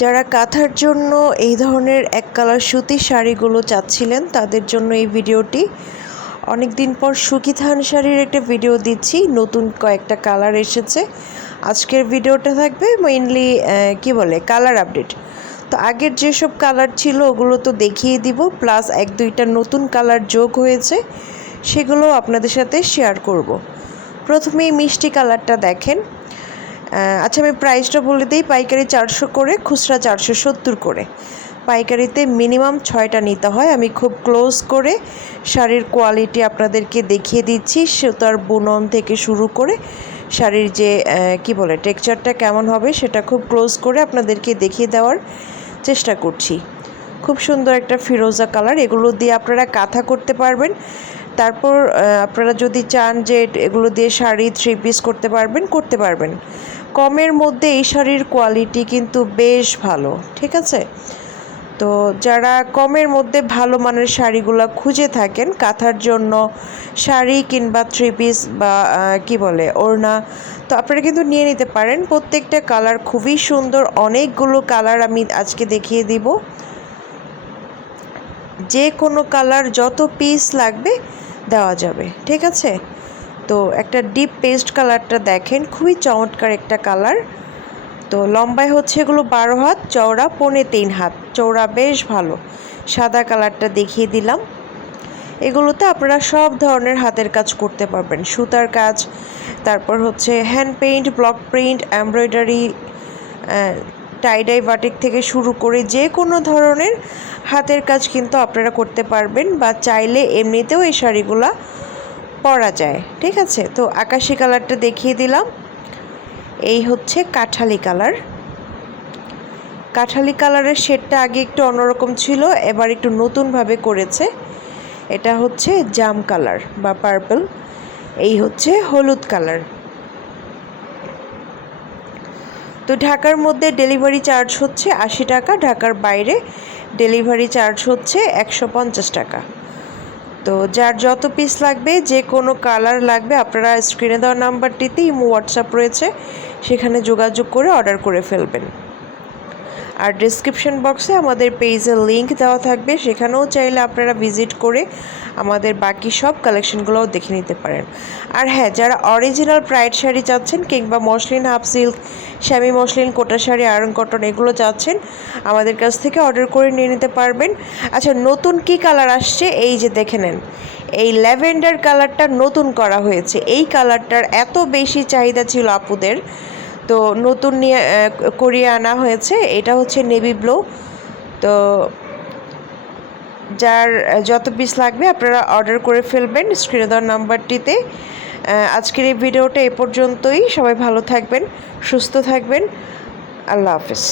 যারা কাঁথার জন্য এই ধরনের এক কালার সুতির শাড়িগুলো চাচ্ছিলেন, তাদের জন্য এই ভিডিওটি। অনেক দিন পর সুকি থান শাড়ির একটা ভিডিও দিচ্ছি, নতুন কয়েকটা কালার এসেছে। আজকের ভিডিওটা থাকবে মেইনলি কি বলে কালার আপডেট তো আগের যেসব কালার ছিল, ওগুলো তো দেখিয়ে দিব প্লাস এক দুইটা নতুন কালার যোগ হয়েছে সেগুলো আপনাদের সাথে শেয়ার করব। প্রথমেই মিষ্টি কালারটা দেখেন। আচ্ছা আমি প্রাইসটা বলে দিই। পাইকারি চারশো করে, খুচরা চারশো সত্তর করে। পাইকারিতে মিনিমাম ছয়টা নিতে হয়। আমি খুব ক্লোজ করে শাড়ির কোয়ালিটি আপনাদেরকে দেখিয়ে দিচ্ছি। সুতার বুনন থেকে শুরু করে শাড়ির যে কি বলে টেক্সচারটা কেমন হবে সেটা খুব ক্লোজ করে আপনাদেরকে দেখিয়ে দেওয়ার চেষ্টা করছি। খুব সুন্দর একটা ফিরোজা কালার এগুলো দিয়ে আপনারা কাঁথা করতে পারবেন। তারপর আপনারা যদি চান যে এগুলো দিয়ে শাড়ি থ্রি পিস করতে পারবেন করতে পারবেন। কমের মধ্যে এই শাড়ির কোয়ালিটি কিন্তু বেশ ভালো, ঠিক আছে? তো যারা কমের মধ্যে ভালো মানের শাড়িগুলো খুঁজে থাকেন, কাঁথার জন্য শাড়ি কিংবা থ্রি পিস বা কি বলে, ওড়না, তো আপনারা কিন্তু নিয়ে নিতে পারেন। প্রত্যেকটা কালার খুবই সুন্দর, অনেকগুলো কালার আমি আজকে দেখিয়ে দিব। যে কোনো কালার যত পিস লাগবে দেওয়া যাবে, ঠিক আছে? তো একটা ডিপ পেস্ট কালারটা দেখেন, খুবই চমৎকার একটা কালার তো লম্বায় হচ্ছে এগুলো বারো হাত, চওড়া পৌনে তিন হাত। চওড়া বেশ ভালো। সাদা কালারটা দেখিয়ে দিলাম। এগুলোতে আপনারা সব ধরনের হাতের কাজ করতে পারবেন। সুতার কাজ, তারপর হচ্ছে hand paint block print embroidery tie dye batik থেকে শুরু করে যে কোনো ধরনের হাতের কাজ কিন্তু আপনারা করতে পারবেন বা চাইলে এমনিতেও এই শাড়িগুলা পরা যায়, ঠিক আছে? তো আকাশি কালারটা দেখিয়ে দিলাম। এই হচ্ছে কাঠালি কালার। কাঠালি কালারের শেডটা আগে একটু অন্যরকম ছিল, এবার একটু নতুনভাবে করেছে। এটা হচ্ছে জাম কালার বা পার্পল। এই হচ্ছে হলুদ কালার। তো ঢাকার মধ্যে ডেলিভারি চার্জ হচ্ছে আশি টাকা, ঢাকার বাইরে ডেলিভারি চার্জ হচ্ছে একশো পঞ্চাশ টাকা। তো যার যত পিস লাগবে, যে কোনো কালার লাগবে, আপনারা স্ক্রিনে দেওয়া নাম্বারটিতে হোয়াটসঅ্যাপ রয়েছে, সেখানে যোগাযোগ করে অর্ডার করে ফেলবেন। আর ডিসক্রিপশন বক্সে আমাদের পেজের লিংক দেওয়া থাকবে। সেখানেও চাইলে আপনারা ভিজিট করে আমাদের বাকি সব কালেকশনগুলোও দেখে নিতে পারেন। আর হ্যাঁ যারা অরিজিনাল প্রাইড শাড়ি চাচ্ছেন কিংবা muslin half silk Shammi muslin Kota sari iron cotton এগুলো চাচ্ছেন, আমাদের কাছ থেকে অর্ডার করে নিয়ে নিতে পারবেন। আচ্ছা নতুন কি কালার আসছে? এই যে দেখে নেন। এই ল্যাভেন্ডার কালারটা নতুন করা হয়েছে। এই কালারটার এত বেশি চাহিদা ছিল আপুদের। তো নতুন নিয়ে করিয়ে আনা হয়েছে। এটা হচ্ছে নেভি ব্লু তো যার যত পিস লাগবে আপনারা অর্ডার করে ফেলবেন স্ক্রিনে দেওয়ার নাম্বারটিতে। আজকের এই ভিডিওটা এ পর্যন্তই। সবাই ভালো থাকবেন, সুস্থ থাকবেন। আল্লাহ হাফিজ।